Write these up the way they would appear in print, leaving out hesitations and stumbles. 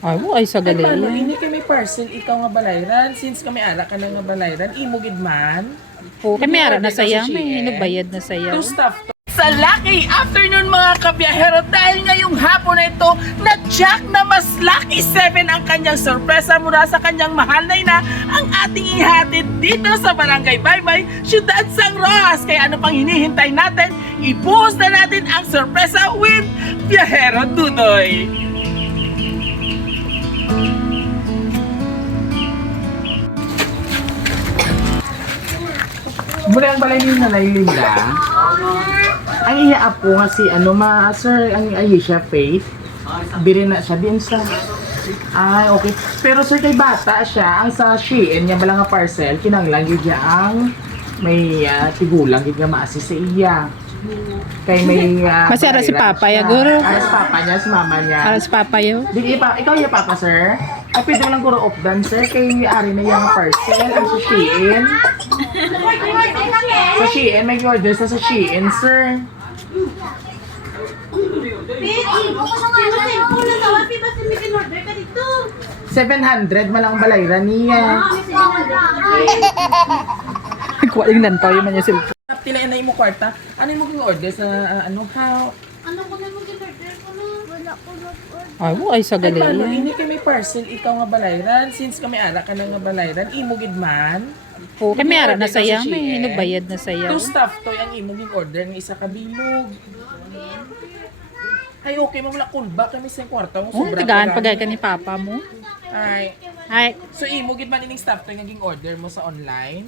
Ay, mo ay sa Ay, paano? galing. Hindi kay may parcel, ikaw nga balayran. Since kami ara ka na nga balayran, imugid man. Po, kami ara na Order ka sayang, sa may Shein. inubayad na sayaw. Two stuff to. Sa lucky afternoon mga kabiyahero, dahil ngayong hapon na ito, na Jack na mas lucky 7 ang kanyang sorpresa mula sa kanyang mahal na ina ang ating ihatid dito sa Barangay Baybay, Ciudad San Rojas. Kaya ano pang hinihintay natin? I-post na natin ang sorpresa with Biyahero Dudoy. Muna ang balay ni Nanay Linda. Ang iya apo nga si sir, ang iya siya Faith. Biri na siya din sa. Ay, okay. Pero sir, kay bata siya, ang sa Shein niya bala nga parcel, kinanglang yun niya ang may tigulang yun nga ma-assist sa iya. Kay may Masira si bayaran Papa, siya. ya, guro. Ara si Papa niya, si Mama niya. Para sa papa yo. Di pa, ikaw yung Papa, sir? Ay, pwede mo lang guro off dan, sir. Kay ari na yung parcel, ang sa Shein. Sa Shein, may order sa Shein, sir. 700 malang balayran niya. Kuha yung nantaw yung man yung cellphone. Tila na mo kwarta. Ano yung maging order sa how? Ano ko na mag-order ko na? Wala ko mag-order. Ay, mo ay sa Ay, paano? galing. Hindi kay may parcel, ikaw nga balayran. Since kami ara ka na nga balayran, imugid man. Po, kami ara na Order ka sa sayang, may Shein. inubayad na sayaw. Two stuff toy ang imuging order ng isa ka bilog. Ay, okay, mamula kulba kami sa kwarta mo. Oh, tigaan pagay ka ni papa mo. Ay, Ay, so imugid man ining stuff toy naging order mo sa online.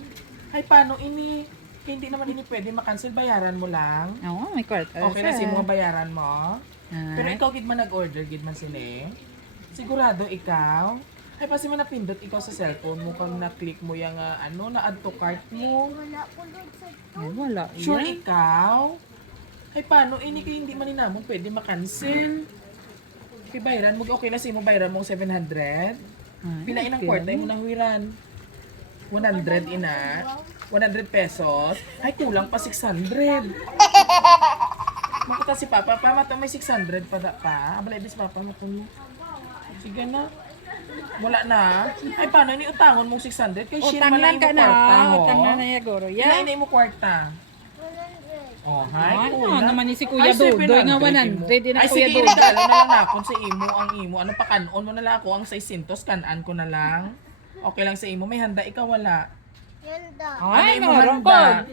Ay, paano ini? Hindi naman ini pwede makancel, bayaran mo lang. oo, may kwarta. Okay na si mga bayaran mo. Pero Ay, ikaw gid man nag-order, gid man sila eh. Sigurado ikaw? Ay, pasi man napindot ikaw sa cellphone mo kung na-click mo yung na-add to cart mo. Wala ko load sa ay, wala. Sure Iya. ikaw? Ay, paano? Ini kaya hindi man ninamon pwede makancel. Kay bayaran mo, okay na si mo bayaran mo 700. Ay, Pilain ang okay. kwarta mo na huwiran. 100 ina. 100 pesos. Ay, kulang pa 600. Makita si Papa. Mata may 600 pa da pa. Abalay si Papa. Matun. Sige na. Wala na. Ay, paano? Ini utangon mong 600? Kay Shein man Utang lang mo ka na. kwarta, ho. Utang na na ya, goro. Kailan Ya. na mo kwarta? Oh, hi. Ay, kulang. ano naman ni si Ay, Kuya Dodoy nga 700 100 din ang Ay, Kuya sige, Dodoy. regalo na lang ako sa imo ang imo. Ano pa kanon mo na lang ako ang 600 kanan ko na lang. Okay lang sa imo. May handa ikaw wala. Yanda. Ay, Ano yung meron handa? ko.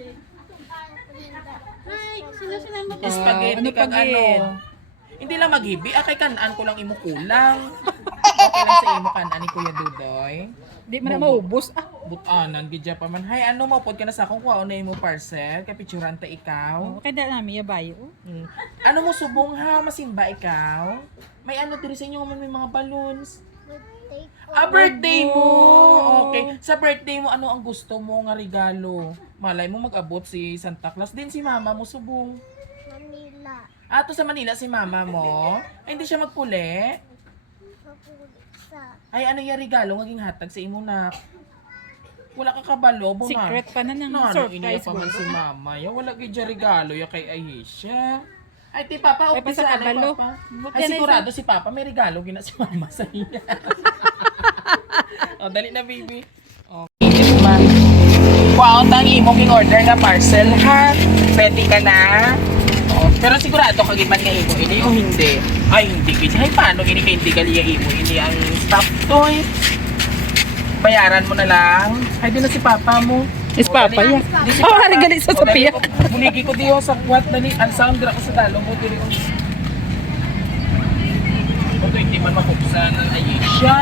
Ay, sila mo ko. Spaghetti ano kag pagin? Hindi lang maghibi. Kay kanaan ko lang imo kulang. Okay lang sa imo kanan ni Kuya Dudoy. Di man na maubos. Ah, Butanan gidya pa man. Hay, ano mo pod ka na sa akong kuha na imo parcel. Kay picturean ta ikaw. kaya da namin ya bayo. Hmm. Ano mo subong ha? Masimba ikaw? May ano diri sa inyo man may mga balloons. Birthday ko. Birthday mo! Okay. Sa birthday mo, ano ang gusto mo nga regalo? Malay mo mag-abot si Santa Claus. Din si mama mo subong. Manila. Ato sa Manila si mama mo. Ay, hindi siya magpuli. Mapulit sa. Ay, ano yung regalo nga hatag sa imo na? Wala ka kabalo, bunga. Secret pa na ng No, iniya surprise pa man mo. si mama. Ya, wala gidya regalo ya kay Aisha. Ay, ti Papa, Ay, umpisa pa sa na kabalo. Papa. Buti Ay, na sigurado si Papa may regalo gina si mama sa iya. Oh, dali na, baby. Okay, man. Wow, tang imong in-order nga parcel, ha? Pwede ka na? Oh, pero sigurado ka giman nga imo ini o hindi? Ay, hindi gid. Ay, paano ini kay hindi gali imo ini ang stuff toy? Bayaran mo na lang. Ay, di na si Papa mo. Is Papa ya. Di si Oh, hari galit sa Sophia. Buligi ko diyo sa kwat dali. Ang sound dira ko sa dalong mo diri. Ito hindi man mapupsa ng Aisha.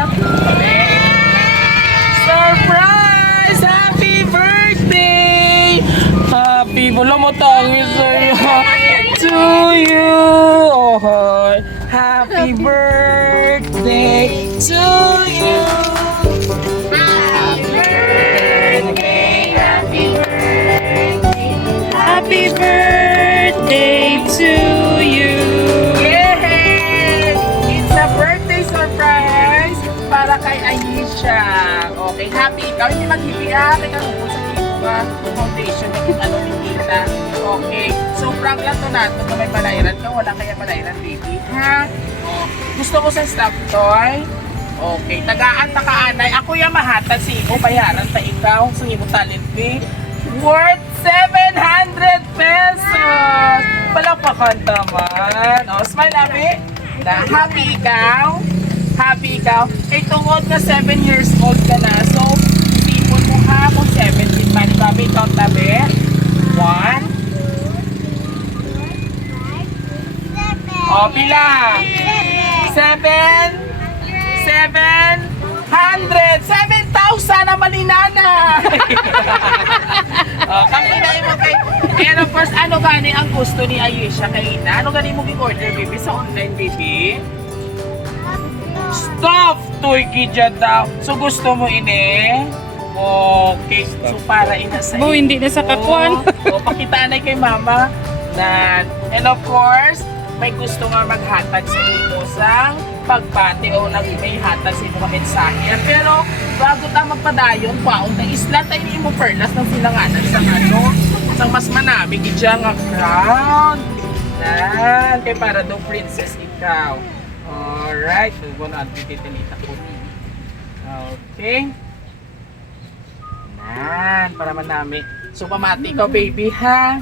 Surprise! Happy birthday! Happy wala mo tangi sa'yo. To you! Oh, happy birthday to you! Happy birthday to you. Yay! It's a birthday surprise para kay Aisha. Okay, happy ikaw. Hindi maghibi Kaya kang sa Kibuga Foundation yung ano ni Tita. Okay. So, prank lang to nato kung may balayran ka. Wala kaya balayran, baby. Ha? Oh. Gusto mo sa stuffed toy? Okay, tagaan ta ka anay. Ako yung mahatag si imo bayaran ta ikaw sa imo talent fee. Worth 700 pesos! Palakpakan naman. O, smile namin. Na, happy ikaw? Happy ikaw? Eh, tungod na 7 years old ka na. So, isipon mo ha kung 17 pa. Di ba, may count tabi? 1. O, pila? 700! 7,000 na malinana! Kami na mo kay... And of course, ano gani ang gusto ni Ayesha kay Ina? Ano gani mo i-order, baby, sa online, baby? Stuffed toy gidya daw. So, gusto mo ini? Okay. So, para ina sa Bo, hindi na sa kakwan. O, pakitanay kay mama. And of course, may gusto nga maghatag sa ito sa pagpati o may hatag sa mga mensahe. Pero bago tayo magpadayon, kwaon na isla tayo ni mo perlas ng silanganan sa ano, sa mas manami gidya nga crown. Nan, kay para daw princess ikaw. Alright, so gonna titinita ko. Okay. Nan, para manami. So pamati ka baby ha.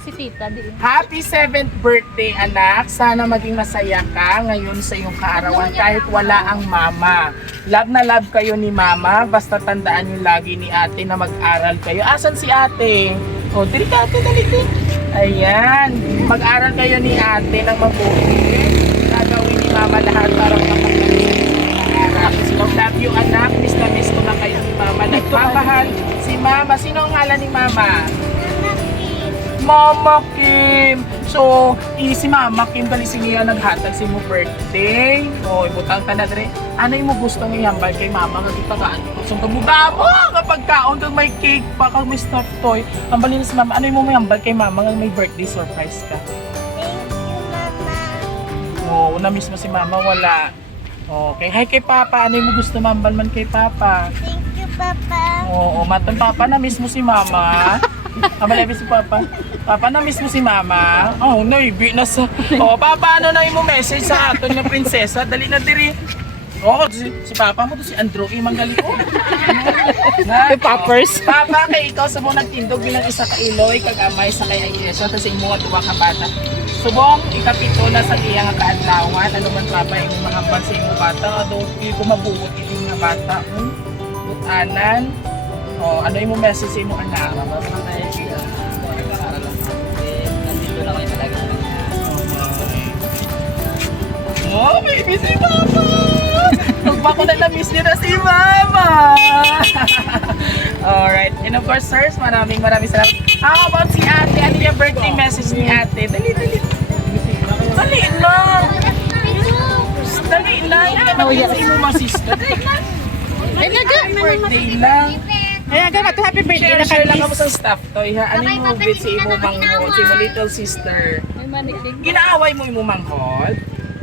Si tita di. Happy 7th birthday anak. Sana maging masaya ka ngayon sa iyong kaarawan kahit wala ang mama. Love na love kayo ni mama. Basta tandaan niyo lagi ni ate na mag-aral kayo. Asan si ate? O, dali ka ate, dali ka. Ayan. Mag-aral kayo ni ate ng mabuti. Gagawin ni mama lahat para makapagpaparal. Love you anak. Miss na miss ko na kayo ni mama. Nagmamahal si mama. Sino ang ngalan ni mama? Mama Kim. So, si Mama Kim balisin niya naghatag si mo birthday. O, ibutang ka na dre. Ano yung mo gusto ng yambal kay Mama? Nga kita kaan. So, kamugamo kapag kaon kang may cake pa, kang may stuffed toy. Ang balin si Mama. Ano yung mo yambal kay Mama nga may birthday surprise ka? Oo, na-miss mo si Mama. Wala. Okay. Hi kay Papa. Ano yung mo gusto mambal man kay Papa? Thank you, Papa. Oo, matan Papa. Na-miss mo si Mama. Amalabi si Papa. Papa, na-miss mo si Mama? Oh, naibi na sa... Oh, Papa, ano na yung message sa aton ng prinsesa? Dali na diri. Oh, si Papa mo to si Andrew, manggali ko. The poppers. Papa, kay ikaw sa mo nagtindog bilang isa ka iloy, kagamay sa kay Ayesha, tapos imo at duwa ka bata. Subong, ikapito na sa iya nga kaadlawan. Ano man Papa, yung mahambal sa imo bata. Ado, hindi ko mabuot yung mga bata. Butanan. Oh, ano yung message sa imo anak? Oh, baby si Mama! Pagba ko na na-miss niyo na si Mama! Alright. And of course, sirs, maraming salamat. How about si ate? Ano yung birthday message ni ate? Dali. Dali lang! Dali lang! Hindi ka mag-insay mo mga sister. Happy birthday lang! Ay, aga ka happy birthday na Share lang kay ako sa staff to. Ano yung movie si imo manghod? Si mo little sister. Ginaaway mo imo manghod?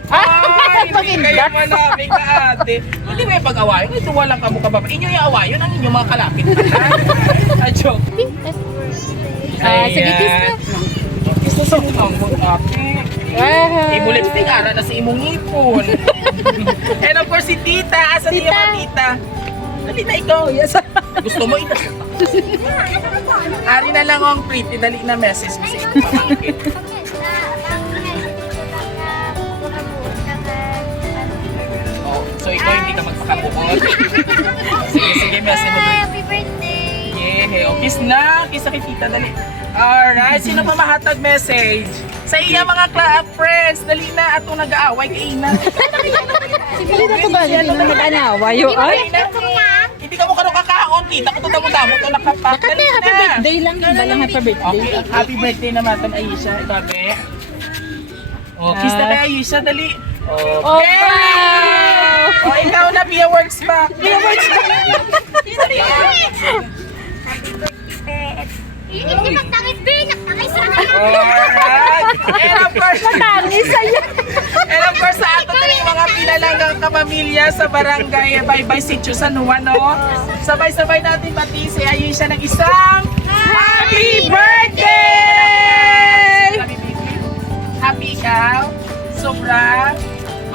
Ay, hindi kayo malapit na ate. Hindi mo yung pag-awayon. Ito walang kamo kababa. Inyo yung awayon, ang inyong mga kalapit na. Ay, joke. sige, kiss na. Kiss na sa mukha mo, ate. Imo lipstick, ara na sa imong ngipon. And of course, si tita. Asa niya mga tita? Dali na ikaw. Yes. Gusto mo ito? Ari na lang ang pretty. Dali na message mo sa ito pamangkin. Oh, so ikaw hindi ka magpakabuot. Sige, message mo. Happy birthday. Yeah, oh, kiss na. Kiss sa kay tita, dali. Alright, sino pa mahatag message? Sa iya mga friends, dali na atong nag-aaway kay Ina. Sige na to ba? Hindi na mag-anawa. Yo, ay. Hindi ka mo kakaon, kita ko to damo to nakapak. Bakit happy birthday lang? Balang happy birthday. Okay, happy birthday naman tan Ayesha, gabi. Oh, kiss na kay Ayesha, dali. Oh, Okay! wow! Oh, ikaw na, Pia Works back. Pia Works back. Happy birthday. Hindi magtangis, B. Nagtangis na na. Alright! And of course, Tangis sa'yo. and of course, sa ato din mga pinalagang kapamilya sa barangay Baybay Sitio San Juan, no? Sabay-sabay natin pati si Ayesha ng isang Happy Birthday! Happy ikaw? Sobra?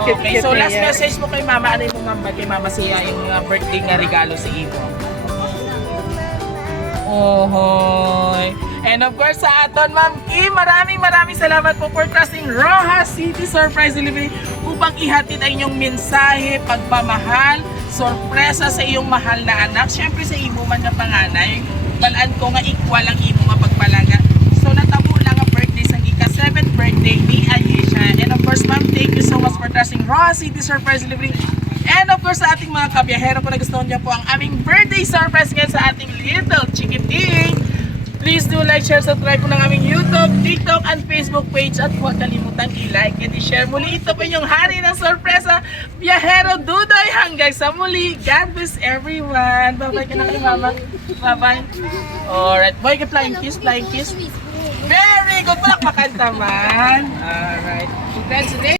Okay, so last message mo kay Mama, ano yung mama kay Mama Sia yung birthday nga regalo sa Ibo? Ohoy. And of course sa aton, Ma'am Kim, maraming salamat po for trusting Rojas City Surprise Delivery upang ihatid ang inyong mensahe, pagmamahal, sorpresa sa iyong mahal na anak. Siyempre sa imo man nga panganay, balaan ko nga equal ang imo nga pagpalaga. So natabo lang ang birthday sa ika-7th birthday ni Ayesha. And of course, Ma'am, thank you so much for trusting Rojas City Surprise Delivery. And of course, sa ating mga kabiyahero, kung nagustuhan niyo po ang aming birthday surprise ngayon sa ating little chikiting, please do like, share, subscribe po ng aming YouTube, TikTok, and Facebook page. At huwag kalimutang i-like and i-share. Muli ito po yung hari ng sorpresa, Biyahero Dudoy. Hanggang sa muli, God bless everyone. Bye-bye ka na kay Mama. Bye-bye. Alright, boy, ka flying kiss, flying kiss. Very good. Palakpakan naman. Alright. Congratulations.